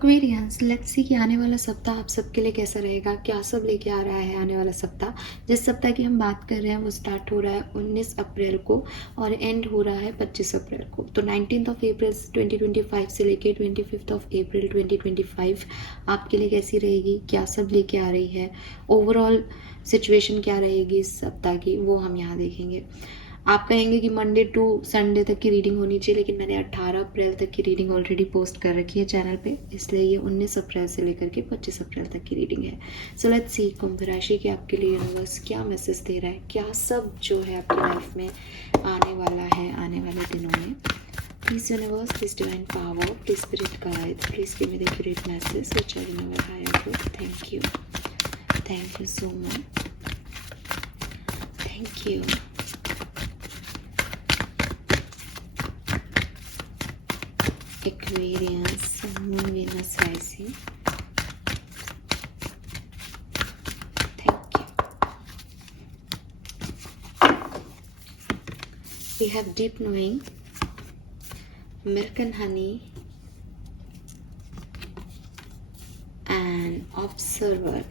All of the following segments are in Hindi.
एक्वेरियंस, लेट्स सी कि आने वाला सप्ताह आप सबके लिए कैसा रहेगा, क्या सब लेके आ रहा है आने वाला सप्ताह। जिस सप्ताह की हम बात कर रहे हैं वो स्टार्ट हो रहा है 19 अप्रैल को और एंड हो रहा है 25 अप्रैल को। तो 19 अप्रैल 2025 से लेके 25 अप्रैल 2025 आपके लिए कैसी रहेगी, क्या सब लेके आ रही है, ओवरऑल सिचुएशन क्या रहेगी इस सप्ताह की, वो हम यहाँ देखेंगे। आप कहेंगे कि मंडे टू संडे तक की रीडिंग होनी चाहिए, लेकिन मैंने 18 अप्रैल तक की रीडिंग ऑलरेडी पोस्ट कर रखी है चैनल पे, इसलिए ये 19 अप्रैल से लेकर के 25 अप्रैल तक की रीडिंग है। सो लेट्स सी कुंभ राशि के आपके लिए यूनिवर्स क्या मैसेज दे रहा है, क्या सब जो है आपकी लाइफ में आने वाला है आने वाले दिनों में। Please universe, please divine power, please spirit guide, please give me the accurate message which I will never hire good. Thank you so much, thank you. Aquarius, Moon, Venus rising. Thank you. We have deep knowing, milk and honey, and observer.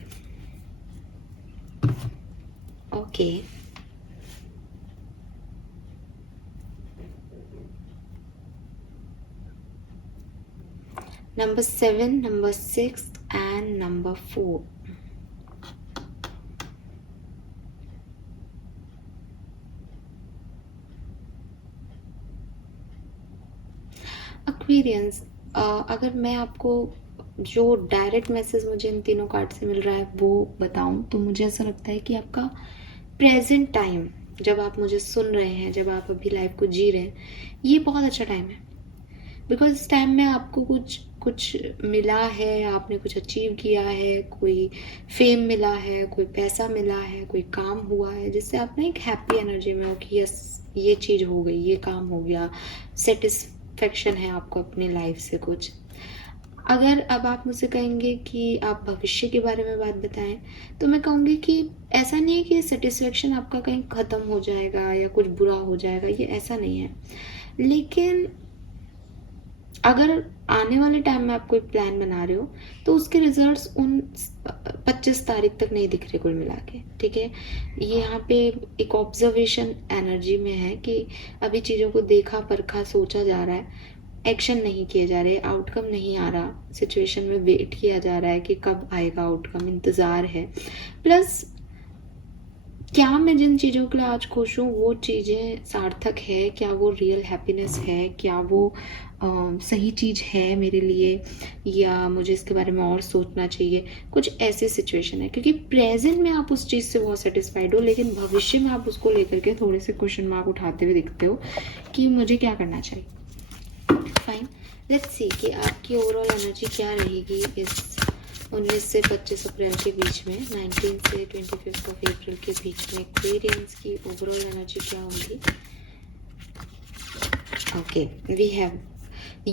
Okay. Number 7, number 6 and number 4. Aquarians, अगर मैं आपको जो डायरेक्ट मैसेज मुझे इन तीनों कार्ड से मिल रहा है वो बताऊं तो मुझे ऐसा लगता है कि आपका प्रेजेंट टाइम, जब आप मुझे सुन रहे हैं, जब आप अभी लाइफ को जी रहे हैं, ये बहुत अच्छा टाइम है। बिकॉज इस टाइम में आपको कुछ मिला है, आपने कुछ अचीव किया है, कोई फेम मिला है, कोई पैसा मिला है, कोई काम हुआ है जिससे आप ना एक हैप्पी एनर्जी में हो कि यस ये चीज़ हो गई, ये काम हो गया, सेटिस्फेक्शन है आपको अपनी लाइफ से कुछ। अगर अब आप मुझसे कहेंगे कि आप भविष्य के बारे में बात बताएं तो मैं कहूँगी कि ऐसा नहीं है कि सेटिस्फेक्शन आपका कहीं ख़त्म हो जाएगा या कुछ बुरा हो जाएगा, ये ऐसा नहीं है। लेकिन अगर आने वाले टाइम में आप कोई प्लान बना रहे हो तो उसके रिजल्ट्स उन 25 तारीख तक नहीं दिख रहे कुल मिला के, ठीक है। ये यहाँ पे एक ऑब्जर्वेशन एनर्जी में है कि अभी चीज़ों को देखा परखा सोचा जा रहा है, एक्शन नहीं किए जा रहे, आउटकम नहीं आ रहा, सिचुएशन में वेट किया जा रहा है कि कब आएगा आउटकम, इंतज़ार है। प्लस क्या मैं जिन चीज़ों के लिए आज खुश हूँ वो चीज़ें सार्थक है, क्या वो रियल हैप्पीनेस है, क्या वो सही चीज़ है मेरे लिए, या मुझे इसके बारे में और सोचना चाहिए, कुछ ऐसी सिचुएशन है। क्योंकि प्रेजेंट में आप उस चीज़ से बहुत सेटिस्फाइड हो, लेकिन भविष्य में आप उसको लेकर के थोड़े से क्वेश्चन मार्क उठाते हुए दिखते हो कि मुझे क्या करना चाहिए। फाइन, लेट्स सी कि आपकी ओवरऑल एनर्जी क्या रहेगी इस 19 से 25 अप्रैल के बीच में, 19 से 25 अप्रैल के बीच में एक्वेरियंस की ओवरऑल एनर्जी क्या होगी। Okay, we have,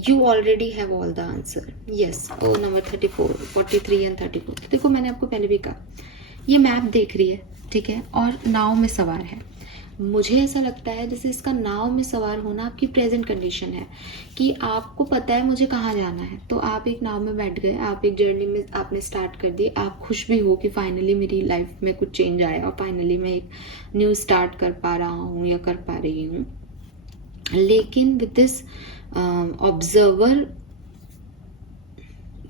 you already have all the answer, yes. Oh number 34, 43 and 34। देखो मैंने आपको पहले भी कहा, ये मैप देख रही है, ठीक है, और नाव में सवार है। मुझे ऐसा लगता है जैसे इसका नाव में सवार होना आपकी प्रेजेंट कंडीशन है कि आपको पता है मुझे कहाँ जाना है, तो आप एक नाव में बैठ गए, आप एक जर्नी में आपने स्टार्ट कर दी, आप खुश भी हो कि फाइनली मेरी लाइफ में कुछ चेंज आया और फाइनली मैं एक न्यू स्टार्ट कर पा रहा हूँ या कर पा रही हूँ। लेकिन विद दिस ऑब्जर्वर,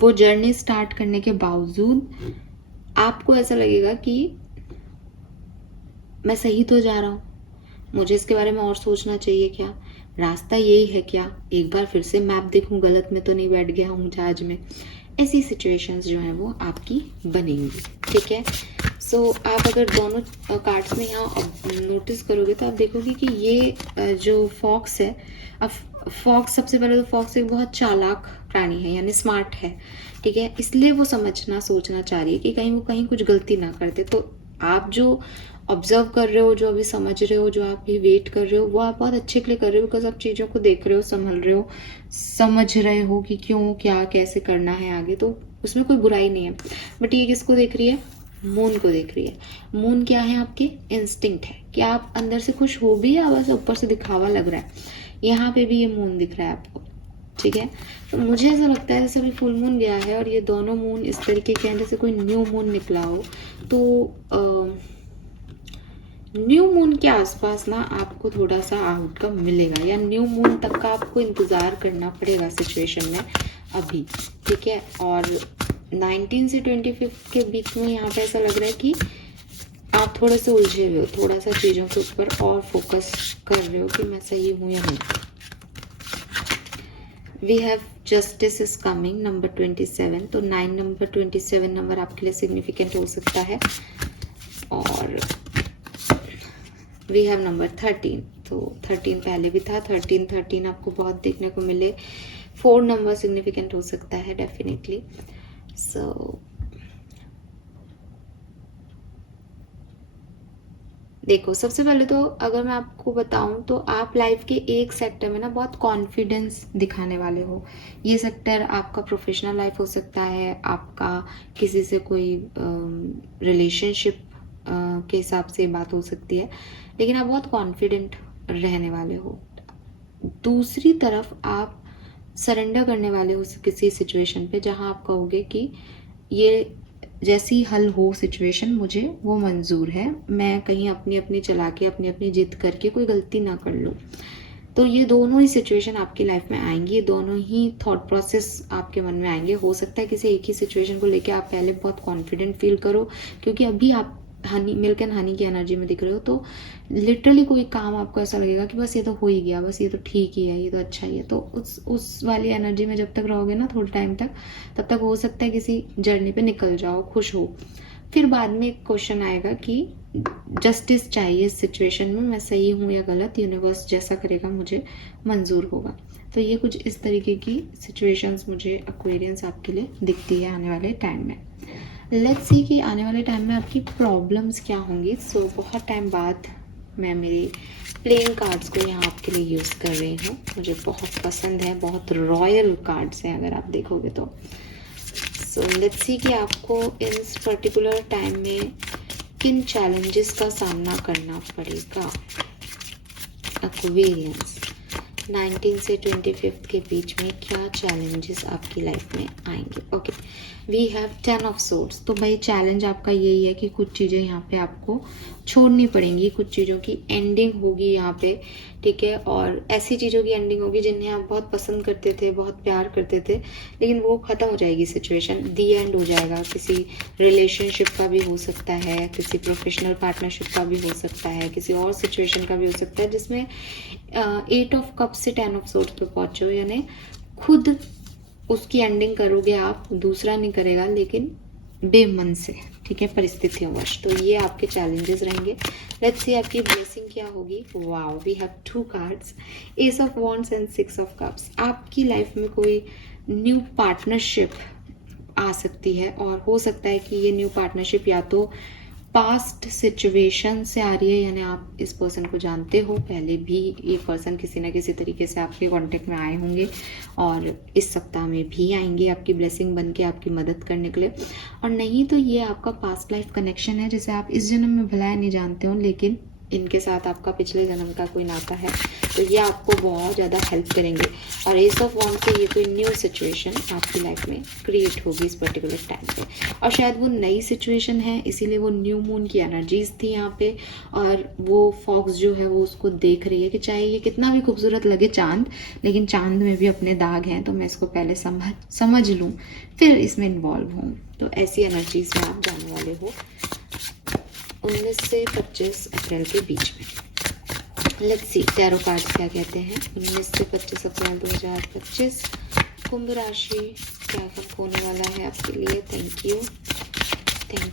वो जर्नी स्टार्ट करने के बावजूद आपको ऐसा लगेगा कि मैं सही तो जा रहा हूँ, मुझे इसके बारे में और सोचना चाहिए, क्या रास्ता यही है, क्या एक बार फिर से मैप देखूं, गलत में तो नहीं बैठ गया हूँ जहाज में। ऐसी सिचुएशंस जो हैं वो आपकी बनेंगी, ठीक है। सो आप अगर दोनों कार्ड्स में यहाँ नोटिस करोगे तो आप देखोगे कि ये जो फॉक्स है, अब फॉक्स, सबसे पहले तो फॉक्स एक बहुत चालाक प्राणी है, यानी स्मार्ट है, ठीक है। इसलिए वो समझना सोचना चाह रही है कि कहीं वो कहीं कुछ गलती ना करते। तो आप जो ऑब्जर्व कर रहे हो, जो अभी समझ रहे हो, जो आप भी वेट कर रहे हो, वो आप बहुत अच्छे के लिए कर रहे हो, बिकॉज आप चीज़ों को देख रहे हो, संभल रहे हो, समझ रहे हो कि क्यों क्या कैसे करना है आगे, तो उसमें कोई बुराई नहीं है। बट ये किसको देख रही है, मून को देख रही है। मून क्या है, आपकी इंस्टिंक्ट है कि आप अंदर से खुश हो भी या बस ऊपर से दिखावा लग रहा है। यहाँ पे भी ये मून दिख रहा है आपको, ठीक है। तो मुझे ऐसा लगता है जैसे अभी फुल मून गया है और ये दोनों मून इस तरीके के हैं जैसे कोई न्यू मून निकला हो, तो न्यू मून के आसपास ना आपको थोड़ा सा आउटकम मिलेगा, या न्यू मून तक का आपको इंतज़ार करना पड़ेगा सिचुएशन में अभी, ठीक है। और 19 से 25 के बीच में यहाँ पे ऐसा लग रहा है कि आप थोड़े से उलझे हुए हो, थोड़ा सा चीज़ों के ऊपर और फोकस कर रहे हो कि मैं सही हूँ या नहीं। We have justice is coming, number 27। तो 9 नंबर 27 नंबर आपके लिए सिग्निफिकेंट हो सकता है। और वी हैव नंबर 13, तो 13 पहले भी था, 13 आपको बहुत देखने को मिले। 4 नंबर सिग्निफिकेंट हो सकता है डेफिनेटली। सो देखो, सबसे पहले तो अगर मैं आपको बताऊं तो आप लाइफ के एक सेक्टर में ना बहुत कॉन्फिडेंस दिखाने वाले हो। ये सेक्टर आपका प्रोफेशनल लाइफ हो सकता है, आपका किसी से कोई रिलेशनशिप के हिसाब से बात हो सकती है, लेकिन आप बहुत कॉन्फिडेंट रहने वाले हो। दूसरी तरफ आप सरेंडर करने वाले हो किसी सिचुएशन पे जहां आप कहोगे कि ये जैसी हल हो सिचुएशन मुझे वो मंजूर है, मैं कहीं अपनी अपनी चला के अपनी अपनी जिद करके कोई गलती ना कर लूँ। तो ये दोनों ही सिचुएशन आपकी लाइफ में आएंगी, ये दोनों ही थॉट प्रोसेस आपके मन में आएंगे। हो सकता है किसी एक ही सिचुएशन को लेके आप पहले बहुत कॉन्फिडेंट फील करो, क्योंकि अभी आप हनी, मिल्क एंड हनी की एनर्जी में दिख रहे हो, तो लिटरली कोई काम आपको ऐसा लगेगा कि बस ये तो हो ही गया, बस ये तो ठीक ही है, ये तो अच्छा ही है। तो उस वाली एनर्जी में जब तक रहोगे ना थोड़े टाइम तक, तब तक हो सकता है किसी जर्नी पे निकल जाओ, खुश हो। फिर बाद में एक क्वेश्चन आएगा कि जस्टिस चाहिए इस सिचुएशन में, मैं सही हूँ या गलत, यूनिवर्स जैसा करेगा मुझे मंजूर होगा। तो ये कुछ इस तरीके की सिचुएशंस मुझे एक्वेरियंस आपके लिए दिखती है आने वाले टाइम में। लेट्स सी कि आने वाले टाइम में आपकी प्रॉब्लम्स क्या होंगी। सो बहुत टाइम बाद मैं मेरे प्लेइंग कार्ड्स को यहाँ आपके लिए यूज़ कर रही हूँ, मुझे बहुत पसंद है, बहुत रॉयल कार्ड्स हैं अगर आप देखोगे तो। सो लेट्स सी कि आपको इस पर्टिकुलर टाइम में किन चैलेंजेस का सामना करना पड़ेगा। एक्वेरियंस 19 से 25 के बीच में क्या चैलेंजेस आपकी लाइफ में आएंगे। Okay, we have 10 of swords. तो भाई चैलेंज आपका यही है कि कुछ चीज़ें यहाँ पे आपको छोड़नी पड़ेंगी, कुछ चीज़ों की एंडिंग होगी यहाँ पे, ठीक है। और ऐसी चीज़ों की एंडिंग होगी जिन्हें आप बहुत पसंद करते थे, बहुत प्यार करते थे, लेकिन वो ख़त्म हो जाएगी सिचुएशन, दी एंड हो जाएगा। किसी रिलेशनशिप का भी हो सकता है, किसी प्रोफेशनल पार्टनरशिप का भी हो सकता है, किसी और सिचुएशन का भी हो सकता है जिसमें 8 ऑफ कप से 10 ऑफ सोर्ड्स पे पहुंचो, यानी खुद उसकी एंडिंग करोगे आप, दूसरा नहीं करेगा, लेकिन बेमन से, ठीक है, परिस्थितियों वश। तो ये आपके चैलेंजेस रहेंगे। लेट्स सी आपकी ब्लेसिंग क्या होगी। Wow, we have 2 cards, ace of wands and 6 of cups. आपकी लाइफ में कोई न्यू पार्टनरशिप आ सकती है, और हो सकता है कि ये न्यू पार्टनरशिप या तो पास्ट सिचुएशन से आ रही है, यानी आप इस पर्सन को जानते हो, पहले भी ये पर्सन किसी ना किसी तरीके से आपके कांटेक्ट में आए होंगे और इस सप्ताह में भी आएंगे आपकी ब्लेसिंग बन के आपकी मदद करने के लिए। और नहीं तो ये आपका पास्ट लाइफ कनेक्शन है जिसे आप इस जन्म में भला नहीं जानते हो, लेकिन इनके साथ आपका पिछले जन्म का कोई नाता है, तो ये आपको बहुत ज़्यादा हेल्प करेंगे। और एस ऑफ वॉन्ड से ये कोई न्यू सिचुएशन आपकी लाइफ में क्रिएट होगी इस पर्टिकुलर टाइम पे, और शायद वो नई सिचुएशन है, इसीलिए वो न्यू मून की एनर्जीज थी यहाँ पे। और वो फॉक्स जो है वो उसको देख रही है कि चाहे ये कितना भी खूबसूरत लगे चांद, लेकिन चांद में भी अपने दाग हैं, तो मैं इसको पहले समझ लूँ, फिर इसमें इन्वॉल्व हूँ। तो ऐसी एनर्जीज में आप जाने वाले हो 19 से 25 अप्रैल के बीच में। लेट्स सी टैरो कार्ड्स क्या कहते हैं। 19 से 25 अप्रैल 2025 कुंभ राशि क्या होने वाला है आपके लिए। Thank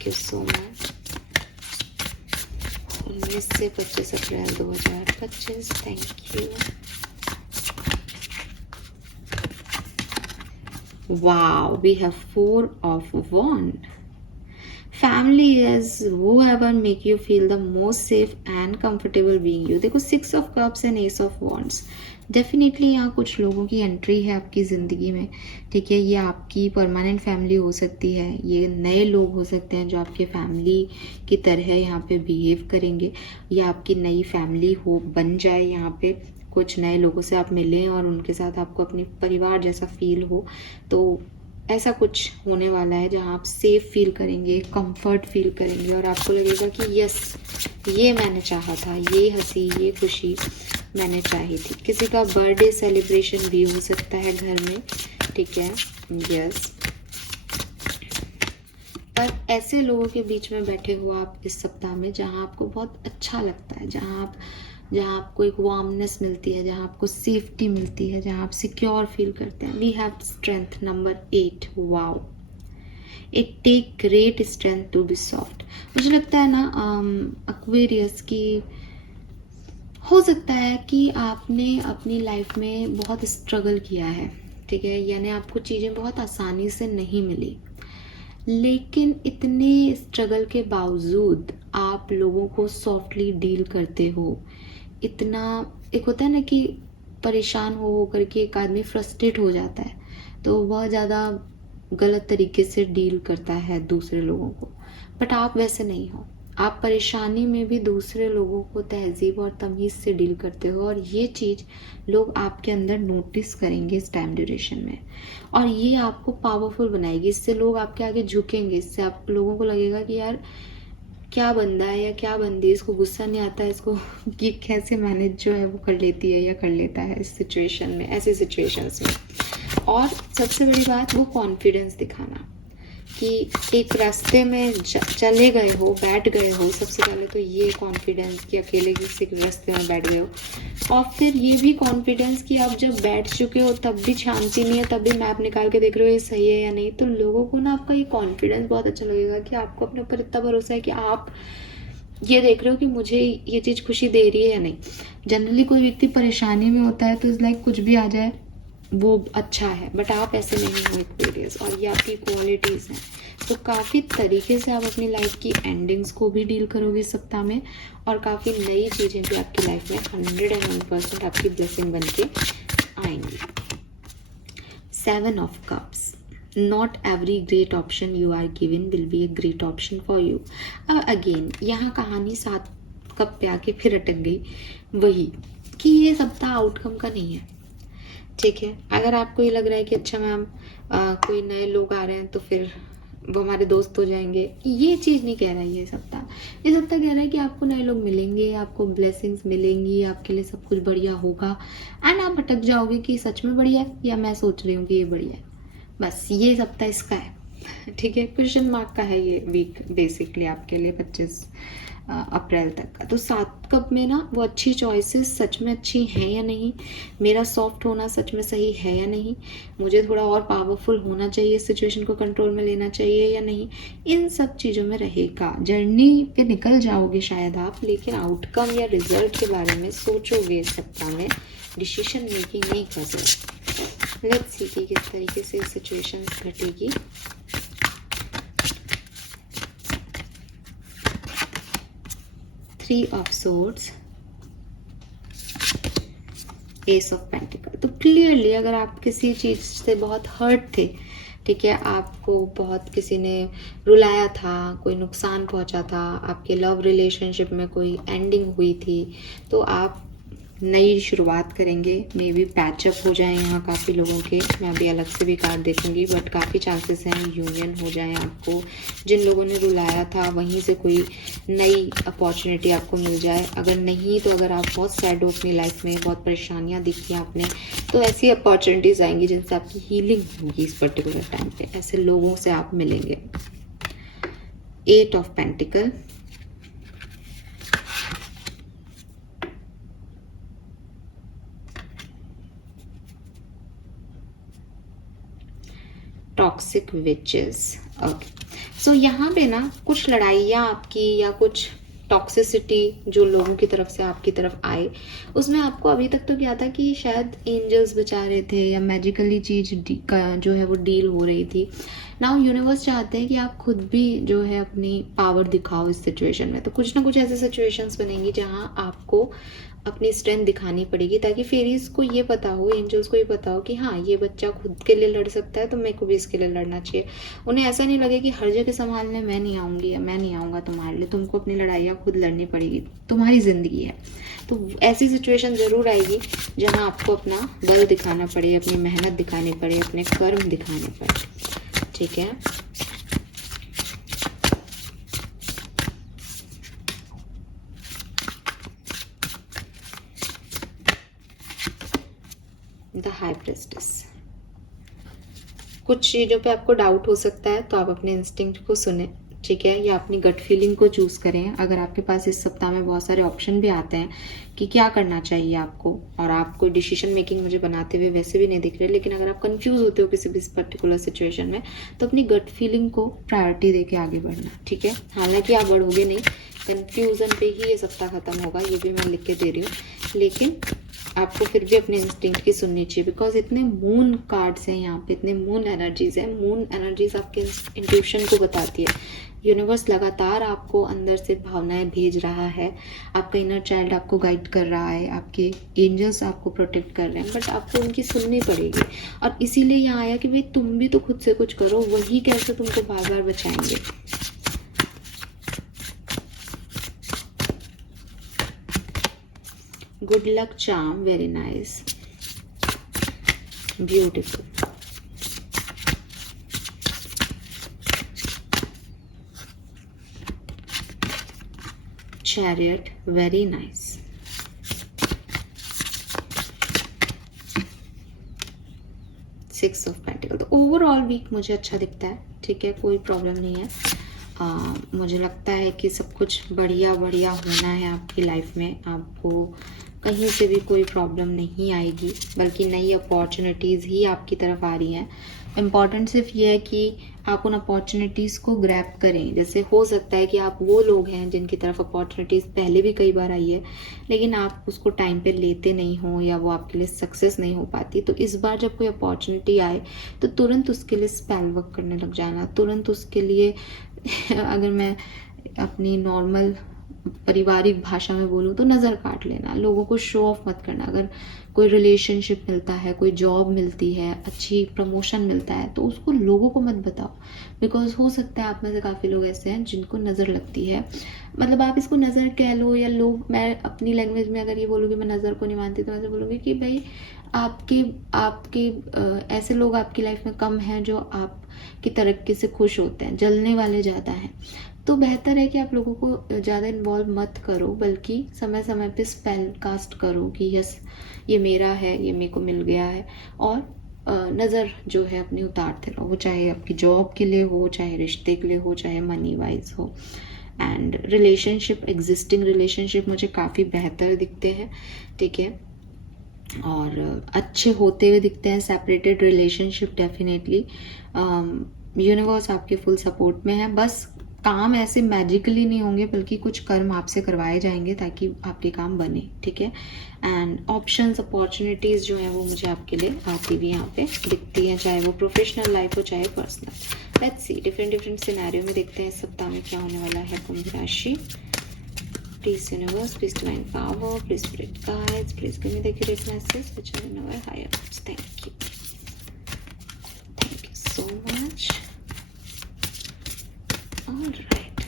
you so much. 19 से 25 अप्रैल 2025, thank you. Wow, we have 4 of Wands. Family is whoever make you feel the most safe and comfortable being you. देखो 6 of Cups and Ace of Wands. Definitely यहाँ कुछ लोगों की एंट्री है आपकी ज़िंदगी में, ठीक है। ये आपकी परमानेंट फैमिली हो सकती है, ये नए लोग हो सकते हैं जो आपके फैमिली की तरह यहाँ पे बिहेव करेंगे, या आपकी नई फैमिली हो बन जाए यहाँ पे। कुछ नए लोगों से आप मिलें और उनके साथ आपको अपनी परिवार जैसा फील हो, तो ऐसा कुछ होने वाला है जहाँ आप सेफ फील करेंगे, कंफर्ट फील करेंगे और आपको लगेगा कि यस, ये मैंने चाहा था, ये हंसी, ये खुशी मैंने चाही थी। किसी का बर्थडे सेलिब्रेशन भी हो सकता है घर में, ठीक है, यस। पर ऐसे लोगों के बीच में बैठे हो आप इस सप्ताह में जहाँ आपको बहुत अच्छा लगता है, जहाँ आपको एक वार्मनेस मिलती है, जहाँ आपको सेफ्टी मिलती है, जहाँ आप सिक्योर फील करते हैं। We have strength, number 8, wow, it take great strength to be soft. मुझे लगता है ना एक्वेरियस की, हो सकता है कि आपने अपनी लाइफ में बहुत स्ट्रगल किया है, ठीक है, यानी आपको चीज़ें बहुत आसानी से नहीं मिली, लेकिन इतने स्ट्रगल के बावजूद आप लोगों को सॉफ्टली डील करते हो। इतना, एक होता है ना कि परेशान हो करके एक आदमी फ्रस्ट्रेट हो जाता है, तो वह ज़्यादा गलत तरीके से डील करता है दूसरे लोगों को, बट आप वैसे नहीं हो। आप परेशानी में भी दूसरे लोगों को तहजीब और तमीज़ से डील करते हो, और ये चीज़ लोग आपके अंदर नोटिस करेंगे इस टाइम ड्यूरेशन में, और ये आपको पावरफुल बनाएगी। इससे लोग आपके आगे झुकेंगे, इससे आप लोगों को लगेगा कि यार क्या बंदा है या क्या बंदी, इसको गुस्सा नहीं आता है, इसको कि कैसे मैनेज जो है वो कर लेती है या कर लेता है इस सिचुएशन में, ऐसे सिचुएशंस में। और सबसे बड़ी बात, वो कॉन्फिडेंस दिखाना कि एक रास्ते में चले गए हो, बैठ गए हो। सबसे पहले तो ये कॉन्फिडेंस कि अकेले किसी के रास्ते में बैठ गए हो, और फिर ये भी कॉन्फिडेंस कि आप जब बैठ चुके हो तब भी शांति नहीं है, तब भी मैप निकाल के देख रहे हो ये सही है या नहीं, तो लोगों को ना आपका ये कॉन्फिडेंस बहुत अच्छा लगेगा कि आपको अपने ऊपर इतना भरोसा है कि आप ये देख रहे हो कि मुझे ये चीज़ खुशी दे रही है या नहीं। जनरली कोई व्यक्ति परेशानी में होता है तो इस लाइक कुछ भी आ जाए वो अच्छा है, बट आप ऐसे नहीं हो एक्वेरियस, और ये आपकी क्वालिटीज़ हैं। तो काफ़ी तरीके से आप अपनी लाइफ की एंडिंग्स को भी डील करोगे इस सप्ताह में, और काफ़ी नई चीज़ें भी आपकी लाइफ में 101% आपकी ब्लेसिंग बन के आएंगी। 7 of Cups, not every great option you are given will be a great option for you। अब अगेन यहाँ कहानी 7 कप पे आके फिर अटक गई, वही कि ये सप्ताह आउटकम का नहीं है, ठीक है। अगर आपको ये लग रहा है कि अच्छा मैम कोई नए लोग आ रहे हैं तो फिर वो हमारे दोस्त हो जाएंगे, ये चीज़ नहीं कह रहा है ये सप्ताह। ये सप्ताह कह रहा है कि आपको नए लोग मिलेंगे, आपको ब्लेसिंग्स मिलेंगी, आपके लिए सब कुछ बढ़िया होगा, एंड आप भटक जाओगे कि सच में बढ़िया है या मैं सोच रही हूँ कि ये बढ़िया है। बस ये सप्ताह इसका है, ठीक है। क्वेश्चन मार्क का है ये वीक बेसिकली आपके लिए 25 अप्रैल तक का। तो 7 कप में ना वो अच्छी चॉइसेस सच में अच्छी हैं या नहीं, मेरा सॉफ्ट होना सच में सही है या नहीं, मुझे थोड़ा और पावरफुल होना चाहिए, सिचुएशन को कंट्रोल में लेना चाहिए या नहीं, इन सब चीज़ों में रहेगा। जर्नी पे निकल जाओगे शायद आप, लेकिन आउटकम या रिजल्ट के बारे में सोचोगे इस सप्ताह में, डिसीजन मेकिंग नहीं कर सकते। लेट्स सी कि किस तरीके से सिचुएशन घटेगी। Three of Swords, Ace of Pentacles। तो क्लियरली अगर आप किसी चीज़ से बहुत हर्ट थे, ठीक है, आपको बहुत किसी ने रुलाया था, कोई नुकसान पहुंचा था, आपके लव रिलेशनशिप में कोई एंडिंग हुई थी, तो आप नई शुरुआत करेंगे। मे बी पैचअप हो जाए यहाँ काफ़ी लोगों के, मैं अभी अलग से भी कार्ड देखूंगी, बट काफ़ी चांसेस हैं यूनियन हो जाए आपको। जिन लोगों ने रुलाया था वहीं से कोई नई अपॉर्चुनिटी आपको मिल जाए। अगर नहीं तो अगर आप बहुत सैड हो अपनी लाइफ में, बहुत परेशानियाँ दिखी आपने, तो ऐसी अपॉर्चुनिटीज़ आएंगी जिनसे आपकी हीलिंग होगी इस पर्टिकुलर टाइम पे। ऐसे लोगों से आप मिलेंगे। 8 of Pentacles, toxic witches. Okay, so यहाँ पे ना कुछ लड़ाइयाँ आपकी या कुछ टॉक्सिसिटी जो लोगों की तरफ से आपकी तरफ आए, उसमें आपको अभी तक तो क्या था कि शायद एंजल्स बचा रहे थे या मैजिकली चीज़ जो है वो डील हो रही थी। नाउ यूनिवर्स चाहते हैं कि आप खुद भी जो है अपनी पावर दिखाओ इस सिचुएशन में। तो कुछ ना कुछ ऐसे सिचुएशंस बनेंगी जहाँ आपको अपनी स्ट्रेंथ दिखानी पड़ेगी, ताकि फेरीज को ये पता हो, एंजल्स को ये पता हो कि हाँ ये बच्चा खुद के लिए लड़ सकता है तो मेरे को भी इसके लिए लड़ना चाहिए। उन्हें ऐसा नहीं लगे कि हर जगह संभालने मैं नहीं आऊँगी या मैं नहीं आऊँगा तुम्हारे लिए, तुमको अपनी लड़ाइयाँ खुद लड़नी पड़ेगी, तुम्हारी ज़िंदगी है। तो ऐसी सिचुएशन ज़रूर आएगी जहाँ आपको अपना बल दिखाना पड़े, अपनी मेहनत दिखानी पड़े, अपने कर्म दिखाने पड़े, ठीक है। The high prestige. कुछ चीज़ों पे आपको डाउट हो सकता है तो आप अपने इंस्टिंक्ट को सुने, ठीक है, या अपनी गट फीलिंग को चूज़ करें। अगर आपके पास इस सप्ताह में बहुत सारे ऑप्शन भी आते हैं कि क्या करना चाहिए आपको, और आप कोई डिसीजन मेकिंग मुझे बनाते हुए वैसे भी नहीं दिख रहे, लेकिन अगर आप कंफ्यूज होते हो किसी भी पर्टिकुलर सिचुएशन में, तो अपनी गट फीलिंग को प्रायोरिटी देके आगे बढ़ना, ठीक है। हालांकि आप बढ़ोगे नहीं, कंफ्यूजन पे ही ये सप्ताह खत्म होगा, ये भी मैं लिख के दे रही हूँ, लेकिन आपको फिर भी अपने इंस्टिंक्ट की सुननी चाहिए, बिकॉज इतने मून कार्ड्स हैं यहाँ पे, इतने मून एनर्जीज हैं। मून एनर्जीज आपके इंट्यूशन को बताती है। यूनिवर्स लगातार आपको अंदर से भावनाएं भेज रहा है, आपका इनर चाइल्ड आपको गाइड कर रहा है, आपके एंजल्स आपको प्रोटेक्ट कर रहे हैं, बट आपको उनकी सुननी पड़ेगी। और इसीलिए यहाँ आया कि भाई तुम भी तो खुद से कुछ करो, वही कैसे तुमको बार बार बचाएंगे। Good luck charm, very nice, beautiful. Chariot, very nice. Six of Pentacles. तो ओवरऑल वीक मुझे अच्छा दिखता है, ठीक है, कोई प्रॉब्लम नहीं है। मुझे लगता है कि सब कुछ बढ़िया बढ़िया होना है आपकी लाइफ में, आपको कहीं से भी कोई प्रॉब्लम नहीं आएगी, बल्कि नई अपॉर्चुनिटीज़ ही आपकी तरफ आ रही हैं। इम्पॉर्टेंट सिर्फ ये है कि आप उन अपॉर्चुनिटीज़ को ग्रैब करें। जैसे हो सकता है कि आप वो लोग हैं जिनकी तरफ अपॉर्चुनिटीज़ पहले भी कई बार आई है, लेकिन आप उसको टाइम पे लेते नहीं हो या वो आपके लिए सक्सेस नहीं हो पाती। तो इस बार जब कोई अपॉर्चुनिटी आए तो तुरंत उसके लिए स्पेल वर्क करने लग जाना, तुरंत उसके लिए अगर मैं अपनी नॉर्मल पारिवारिक भाषा में बोलूँ तो नज़र काट लेना, लोगों को शो ऑफ मत करना। अगर कोई रिलेशनशिप मिलता है, कोई जॉब मिलती है, अच्छी प्रमोशन मिलता है, तो उसको लोगों को मत बताओ, बिकॉज हो सकता है आप में से काफ़ी लोग ऐसे हैं जिनको नज़र लगती है। मतलब आप इसको नज़र कह लो या लोग, मैं अपनी लैंग्वेज में अगर ये बोलूँगी मैं नज़र को नहीं मानती, तो मैं बोलूँगी कि भाई आपके आपके ऐसे लोग आपकी लाइफ में कम हैं जो आपकी तरक्की से खुश होते हैं, जलने वाले ज़्यादा हैं। तो बेहतर है कि आप लोगों को ज़्यादा इन्वॉल्व मत करो, बल्कि समय समय पे स्पेल कास्ट करो कि यस ये मेरा है, ये मेरे को मिल गया है, और नज़र जो है अपनी उतारते रहो, वो चाहे आपकी जॉब के लिए हो, चाहे रिश्ते के लिए हो, चाहे मनी वाइज हो। एंड रिलेशनशिप, एग्जिस्टिंग रिलेशनशिप मुझे काफ़ी बेहतर दिखते हैं, ठीक है, और अच्छे होते हुए दिखते हैं। सेपरेटेड रिलेशनशिप डेफिनेटली, यूनिवर्स आपके फुल सपोर्ट में है। बस काम ऐसे मैजिकली नहीं होंगे, बल्कि कुछ कर्म आपसे करवाए जाएंगे ताकि आपके काम बने, ठीक है। एंड ऑप्शंस, अपॉर्चुनिटीज़ जो हैं वो मुझे आपके लिए आती भी यहाँ पे दिखती हैं, चाहे वो प्रोफेशनल लाइफ हो चाहे personal. Let's see, different scenario में देखते हैं इस सप्ताह में क्या होने वाला है कुंभ राशि। Please universe, please divine power, please spirit guides, please give me the accurate message which I know are higher. Thank you. Thank you so much. All right.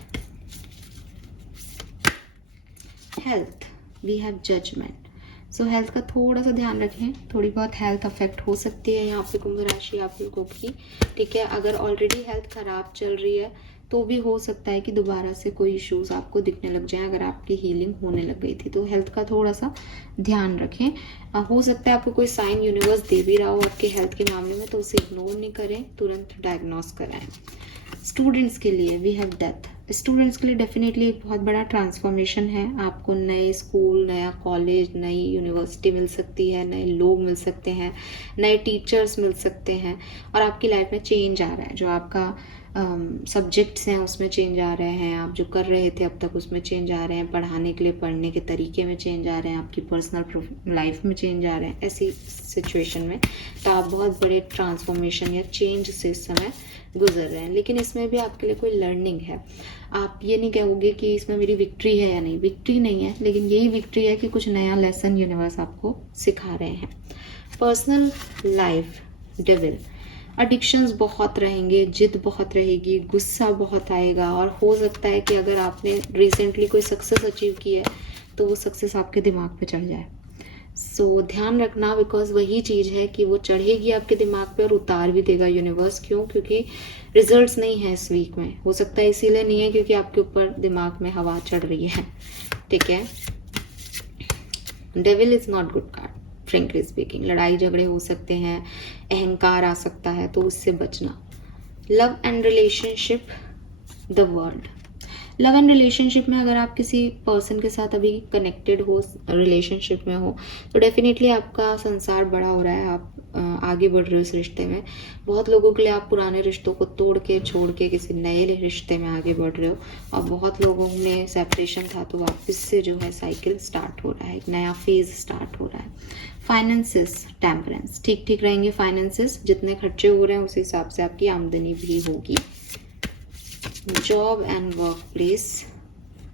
Health, we have judgment. So health का थोड़ा सा ध्यान रखें, थोड़ी बहुत हेल्थ अफेक्ट हो सकती है यहाँ पे कुंभ राशि आप लोगों की, ठीक है। अगर ऑलरेडी हेल्थ खराब चल रही है तो भी हो सकता है कि दोबारा से कोई इश्यूज आपको दिखने लग जाए, अगर आपकी हीलिंग होने लग गई थी। तो हेल्थ का थोड़ा सा ध्यान रखें। हो सकता है आपको कोई साइन यूनिवर्स दे भी रहा हो आपके हेल्थ के मामले में, तो उसे इग्नोर नहीं करें, तुरंत डायग्नोस कराएं। स्टूडेंट्स के लिए वी हैव डेथ। स्टूडेंट्स के लिए डेफिनेटली एक बहुत बड़ा ट्रांसफॉर्मेशन है। आपको नए स्कूल, नया कॉलेज, नई यूनिवर्सिटी मिल सकती है, नए लोग मिल सकते हैं, नए टीचर्स मिल सकते हैं, और आपकी लाइफ में चेंज आ रहा है। जो आपका सब्जेक्ट्स हैं उसमें चेंज आ रहे हैं, आप जो कर रहे थे अब तक उसमें चेंज आ रहे हैं, पढ़ाने के लिए पढ़ने के तरीके में चेंज आ रहे हैं, आपकी पर्सनल लाइफ में चेंज आ रहे हैं। ऐसी सिचुएशन में तो आप बहुत बड़े ट्रांसफॉर्मेशन या चेंज से इस समय गुजर रहे हैं, लेकिन इसमें भी आपके लिए कोई लर्निंग है। आप ये नहीं कहोगे कि इसमें मेरी विक्ट्री है या नहीं, विक्ट्री नहीं है, लेकिन यही विक्ट्री है कि कुछ नया लेसन यूनिवर्स आपको सिखा रहे हैं। पर्सनल लाइफ, डेविल, एडिक्शंस बहुत रहेंगे, जिद बहुत रहेगी, गुस्सा बहुत आएगा, और हो सकता है कि अगर आपने रिसेंटली कोई सक्सेस अचीव की है तो वो सक्सेस आपके दिमाग पे चढ़ जाए। सो ध्यान रखना, बिकॉज वही चीज़ है कि वो चढ़ेगी आपके दिमाग पे और उतार भी देगा यूनिवर्स। क्यों? क्योंकि रिजल्ट्स नहीं है इस वीक में। हो सकता है इसीलिए नहीं है क्योंकि आपके ऊपर दिमाग में हवा चढ़ रही है। ठीक है, devil is not good card frankly speaking. लड़ाई झगड़े हो सकते हैं, अहंकार आ सकता है, तो उससे बचना। Love and relationship, the world. Love and relationship में अगर आप किसी पर्सन के साथ अभी कनेक्टेड हो, रिलेशनशिप में हो, तो डेफिनेटली आपका संसार बड़ा हो रहा है, आप आगे बढ़ रहे हो इस रिश्ते में। बहुत लोगों के लिए आप पुराने रिश्तों को तोड़ के छोड़ के किसी नए रिश्ते में आगे बढ़ रहे हो, और बहुत लोगों में सेपरेशन था तो वापस से जो है साइकिल स्टार्ट हो रहा है, एक नया फेज स्टार्ट हो रहा है। फाइनेंसेस, टेम्परेंस, ठीक ठीक रहेंगे फाइनेंसेस। जितने खर्चे हो रहे हैं उस हिसाब से आपकी आमदनी भी होगी। Job and work place,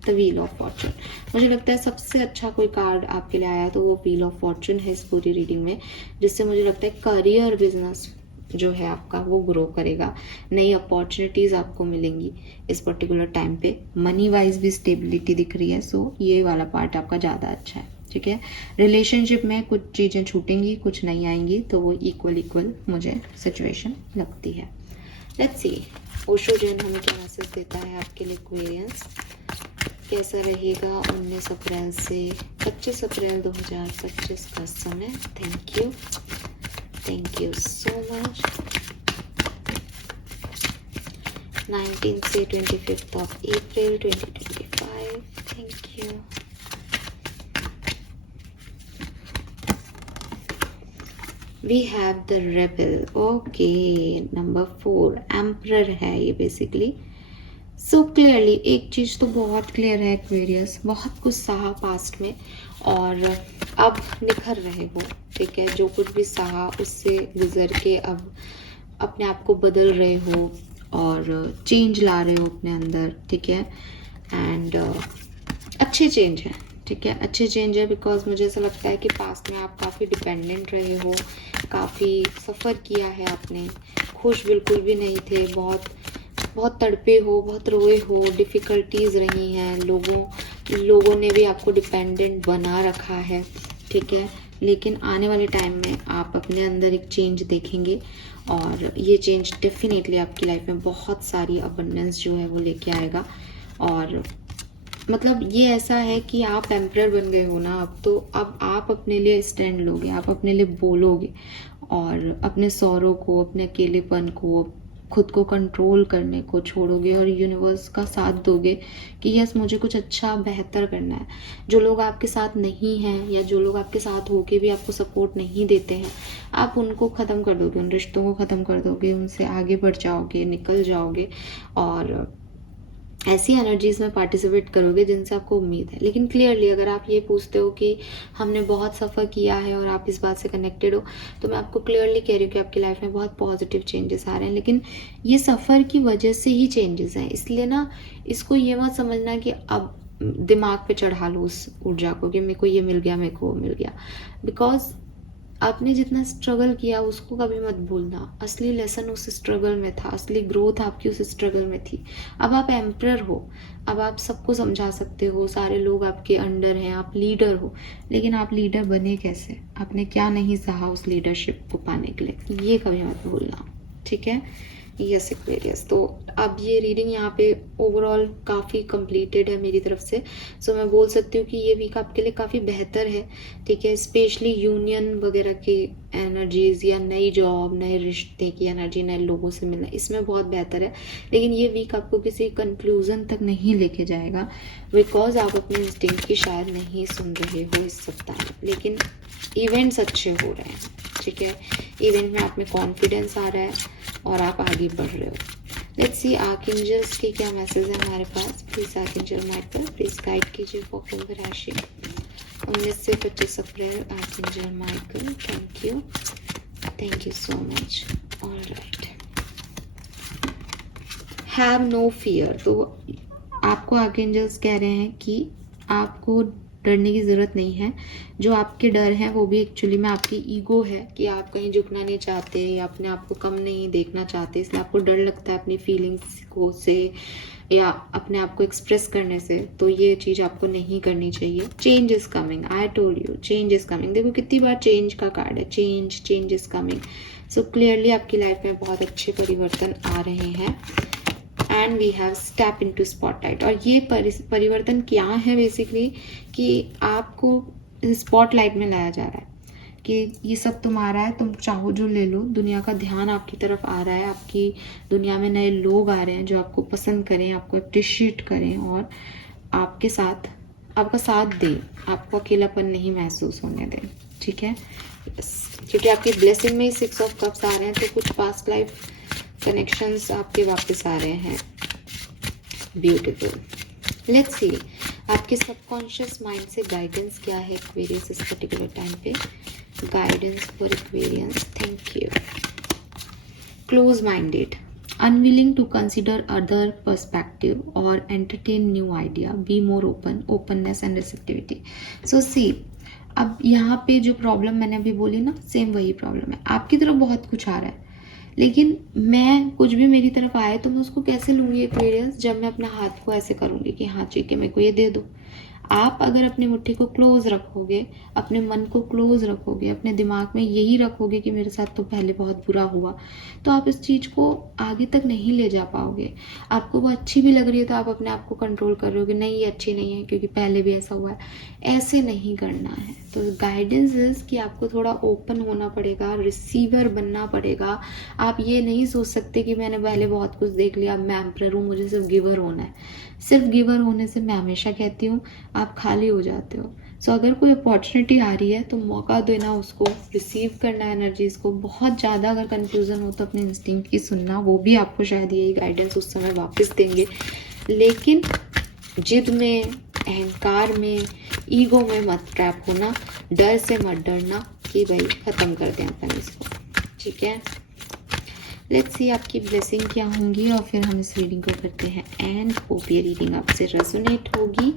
the wheel of Fortune. मुझे लगता है सबसे अच्छा कोई कार्ड आपके लिए आया तो वो व्हील ऑफ फॉर्चून है इस पूरी रीडिंग में, जिससे मुझे लगता है करियर, बिजनेस जो है आपका वो ग्रो करेगा, नई अपॉर्चुनिटीज़ आपको मिलेंगी इस पर्टिकुलर टाइम पे। मनी वाइज भी स्टेबिलिटी दिख रही है, सो ये वाला पार्ट आपका ज़्यादा अच्छा है। ठीक है, रिलेशनशिप में कुछ चीज़ें छूटेंगी, कुछ नहीं आएंगी, तो वो इक्वल मुझे सिचुएशन लगती है। लेट्स सी ओशो जो हमें क्या मैसेज देता है आपके लिए एक्वेरियंस। कैसा रहेगा 19 अप्रैल से 25 अप्रैल 2025 का समय। Thank you so much. 19 से 25 of April 2025। Thank you. We have the rebel. Okay, number 4 emperor है ये बेसिकली। सो क्लियरली एक चीज़ तो बहुत क्लियर है एक्वेरियस, बहुत कुछ सहा पास्ट में और अब निखर रहे हो। ठीक है, जो कुछ भी सहा उससे गुजर के अब अपने आप को बदल रहे हो और चेंज ला रहे हो अपने अंदर। ठीक है, एंड अच्छे चेंज है। ठीक है, अच्छे चेंज है, बिकॉज मुझे ऐसा लगता है कि पास्ट में आप काफ़ी डिपेंडेंट रहे हो, काफ़ी सफ़र किया है आपने, खुश बिल्कुल भी नहीं थे, बहुत तड़पे हो, बहुत रोए हो, डिफ़िकल्टीज़ रही हैं, लोगों ने भी आपको डिपेंडेंट बना रखा है। ठीक है, लेकिन आने वाले टाइम में आप अपने अंदर एक चेंज देखेंगे और ये चेंज डेफिनेटली आपकी लाइफ में बहुत सारी अबंडेंस जो है वो लेके आएगा। और मतलब ये ऐसा है कि आप एम्परर बन गए हो ना अब आप अपने लिए स्टैंड लोगे, आप अपने लिए बोलोगे और अपने सौरों को, अपने अकेलेपन को, खुद को कंट्रोल करने को छोड़ोगे और यूनिवर्स का साथ दोगे कि यस मुझे कुछ अच्छा बेहतर करना है। जो लोग आपके साथ नहीं हैं या जो लोग आपके साथ होके भी आपको सपोर्ट नहीं देते हैं, आप उनको ख़त्म कर दोगे, उन रिश्तों को ख़त्म कर दोगे, उनसे आगे बढ़ जाओगे, निकल जाओगे और ऐसी एनर्जीज में पार्टिसिपेट करोगे जिनसे आपको उम्मीद है। लेकिन क्लियरली अगर आप ये पूछते हो कि हमने बहुत सफ़र किया है और आप इस बात से कनेक्टेड हो, तो मैं आपको क्लियरली कह रही हूँ कि आपकी लाइफ में बहुत पॉजिटिव चेंजेस आ रहे हैं, लेकिन ये सफ़र की वजह से ही चेंजेस हैं। इसलिए ना इसको ये मत समझना कि अब दिमाग पे चढ़ा लो उस ऊर्जा को कि मेरे को ये मिल गया, मेरे को वो मिल गया, बिकॉज आपने जितना स्ट्रगल किया उसको कभी मत भूलना। असली लेसन उस स्ट्रगल में था, असली ग्रोथ आपकी उस स्ट्रगल में थी। अब आप एम्परर हो, अब आप सबको समझा सकते हो, सारे लोग आपके अंडर हैं, आप लीडर हो, लेकिन आप लीडर बने कैसे, आपने क्या नहीं सहा उस लीडरशिप को पाने के लिए, ये कभी मत भूलना। ठीक है, यस एक्वेरियस। तो अब ये रीडिंग यहाँ पे ओवरऑल काफ़ी कंप्लीटेड है मेरी तरफ से। सो मैं बोल सकती हूँ कि ये वीक आपके लिए काफ़ी बेहतर है। ठीक है, स्पेशली यूनियन वगैरह की एनर्जीज या नई जॉब, नए रिश्ते की एनर्जी, नए लोगों से मिलना, इसमें बहुत बेहतर है। लेकिन ये वीक आपको किसी कंक्लूजन तक नहीं लेके जाएगा, बिकॉज आप अपने इंस्टिंक्ट की शायद नहीं सुन रहे हो इस सप्ताह में। लेकिन इवेंट्स अच्छे हो रहे हैं। ठीक है, इवेंट में आप में कॉन्फिडेंस आ रहा है और आप आगे बढ़ रहे हो। लेट्स सी आर्कएंजल्स के क्या मैसेज है हमारे पास। Please archangel Michael please guide कीजिए फॉर कुंभ राशि 19 से 25 अप्रैल। Archangel Michael, thank you so much. All right, have no fear. तो आपको आर्कएंजल्स कह रहे हैं कि आपको डरने की ज़रूरत नहीं है। जो आपके डर हैं वो भी एक्चुअली में आपकी ईगो है कि आप कहीं झुकना नहीं चाहते या अपने आप को कम नहीं देखना चाहते, इसलिए आपको डर लगता है अपनी फीलिंग्स को से या अपने आप को एक्सप्रेस करने से। तो ये चीज़ आपको नहीं करनी चाहिए। Change is coming, I told you change is coming. देखो कितनी बार चेंज का कार्ड है, change is coming. So clearly आपकी लाइफ में बहुत अच्छे परिवर्तन आ रहे हैं। And we have step into spotlight. और ये परिवर्तन क्या है बेसिकली कि आपको स्पॉटलाइट में लाया जा रहा है कि ये सब तुम्हारा है, तुम चाहो जो ले लो। दुनिया का ध्यान आपकी तरफ आ रहा है, आपकी दुनिया में नए लोग आ रहे हैं जो आपको पसंद करें, आपको अप्रिशिएट करें और आपके साथ आपका साथ दें, आपको अकेलापन नहीं महसूस होने दें। ठीक है, क्योंकि आपकी ब्लेसिंग में 6 ऑफ कप्स आ रहे हैं, तो कुछ पास्ट लाइफ कनेक्शंस आपके वापस आ रहे हैं। ब्यूटीफुल। लेट्स सी आपके सबकॉन्शियस माइंड से गाइडेंस क्या है एक्वेरियस इस पर्टिकुलर टाइम पे। Guidance for Aquarians, thank you. Close minded, unwilling to consider other perspective or entertain new idea, be more open, openness and receptivity. So see, अब यहाँ पे जो प्रॉब्लम मैंने अभी बोली ना, सेम वही प्रॉब्लम है। आपकी तरफ बहुत कुछ आ रहा है, लेकिन मैं कुछ भी मेरी तरफ आए तो मैं उसको कैसे लूँगी एक्वेरियस, जब मैं अपने हाथ को ऐसे करूँगी कि हाँ ठीक है मेरे को ये दे दो। आप अगर अपनी मुट्ठी को क्लोज रखोगे, अपने मन को क्लोज रखोगे, अपने दिमाग में यही रखोगे कि मेरे साथ तो पहले बहुत बुरा हुआ, तो आप इस चीज़ को आगे तक नहीं ले जा पाओगे। आपको वो अच्छी भी लग रही है तो आप अपने आप को कंट्रोल कर रहे हो कि नहीं ये अच्छी नहीं है क्योंकि पहले भी ऐसा हुआ है। ऐसे नहीं करना है। तो गाइडेंस इज कि आपको थोड़ा ओपन होना पड़ेगा, रिसीवर बनना पड़ेगा। आप ये नहीं सोच सकते कि मैंने पहले बहुत कुछ देख लिया, मैं एम्परर हूँ, मुझे सिर्फ गिवर होना है। सिर्फ गिवर होने से मैं हमेशा कहती हूँ आप खाली हो जाते हो। सो अगर कोई अपॉर्चुनिटी आ रही है तो मौका देना, उसको रिसीव करना एनर्जीज को। बहुत ज़्यादा अगर कन्फ्यूज़न हो तो अपने इंस्टिंक्ट की सुनना, वो भी आपको शायद यही गाइडेंस उस समय वापस देंगे। लेकिन जिद में, अहंकार में, ईगो में मत ट्रैप होना, डर से मत डरना कि भाई ख़त्म कर दें अपन इसको। ठीक है, लेट्स सी आपकी ब्लेसिंग क्या होंगी और फिर हम इस रीडिंग को करते हैं। एंड होप ये रीडिंग आपसे रेजोनेट होगी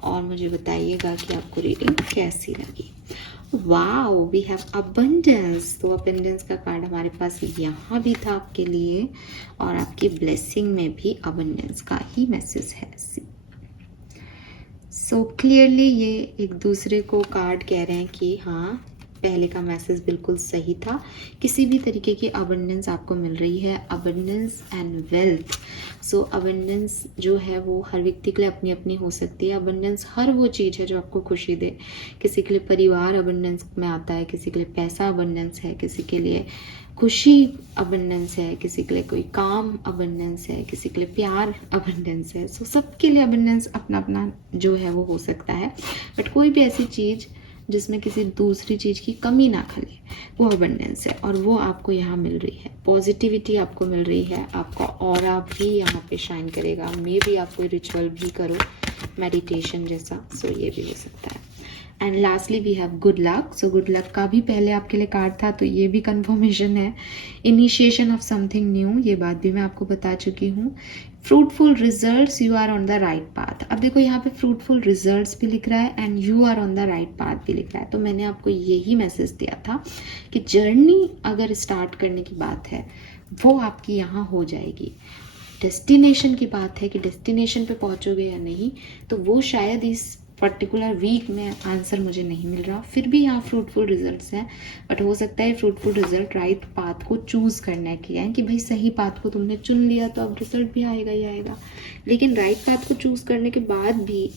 और मुझे बताइएगा कि आपको रीडिंग कैसी लगी। Wow, we have abundance. तो अबंडेंस का कार्ड हमारे पास यहाँ भी था आपके लिए और आपकी ब्लेसिंग में भी अबंडेंस का ही मैसेज है। सो क्लियरली ये एक दूसरे को कार्ड कह रहे हैं कि हाँ पहले का मैसेज बिल्कुल सही था। किसी भी तरीके की अबंडेंस आपको मिल रही है, abundance and wealth. So abundance जो है वो हर व्यक्ति के लिए अपनी अपनी हो सकती है। अबंडेंस हर वो चीज़ है जो आपको खुशी दे। किसी के लिए परिवार अबंडेंस में आता है, किसी के लिए पैसा अबंडेंस है, किसी के लिए खुशी अबंडेंस है, किसी के लिए कोई काम अबंडेंस है, किसी के लिए प्यार अबंडेंस है। सो सबके लिए अबंडेंस अपना अपना जो है वो हो सकता है। बट कोई भी ऐसी चीज़ जिसमें किसी दूसरी चीज़ की कमी ना खले, वो अबंडेंस है और वो आपको यहाँ मिल रही है। पॉजिटिविटी आपको मिल रही है, आपका ऑरा भी यहाँ पे शाइन करेगा। मे बी आप कोई रिचुअल भी करो, मेडिटेशन जैसा, सो ये भी हो सकता है। And lastly we have good luck. So good luck का भी पहले आपके लिए कार्ड था, तो ये भी कंफर्मेशन है। इनिशिएशन ऑफ समथिंग न्यू, ये बात भी मैं आपको बता चुकी हूँ। Fruitful results, you are on the right path. अब देखो यहाँ पे फ्रूटफुल रिजल्ट्स भी लिख रहा है and you are on the right path भी लिख रहा है। तो मैंने आपको यही मैसेज दिया था कि जर्नी अगर स्टार्ट करने की बात है वो आपकी यहाँ हो जाएगी। डेस्टिनेशन की बात है कि डेस्टिनेशन पे पहुँचोगे या नहीं, तो वो शायद इस पर्टिकुलर वीक में आंसर मुझे नहीं मिल रहा। फिर भी यहाँ फ्रूटफुल रिजल्ट्स हैं, बट हो सकता है फ्रूटफुल रिजल्ट राइट पाथ को चूज़ करने के हैं कि भाई सही पाथ को तुमने चुन लिया तो अब रिजल्ट भी आएगा ही आएगा। लेकिन राइट पाथ को चूज़ करने के बाद भी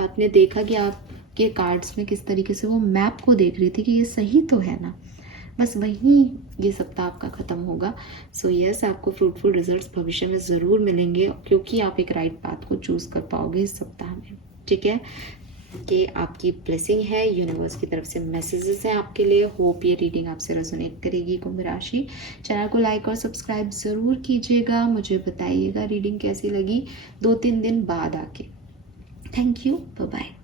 आपने देखा कि आपके कार्ड्स में किस तरीके से वो मैप को देख रही थी कि ये सही तो है ना, बस वहीं ये सप्ताह आपका ख़त्म होगा। सो यस, आपको फ्रूटफुल रिजल्ट्स भविष्य में ज़रूर मिलेंगे क्योंकि आप एक राइट पाथ को चूज़ कर पाओगे इस सप्ताह में। ठीक है, कि आपकी ब्लेसिंग है, यूनिवर्स की तरफ से मैसेजेस हैं आपके लिए। होप ये रीडिंग आपसे रेजोनेट करेगी कुंभ राशि। चैनल को लाइक और सब्सक्राइब ज़रूर कीजिएगा। मुझे बताइएगा रीडिंग कैसी लगी 2-3 दिन बाद आके। Thank you, bye bye.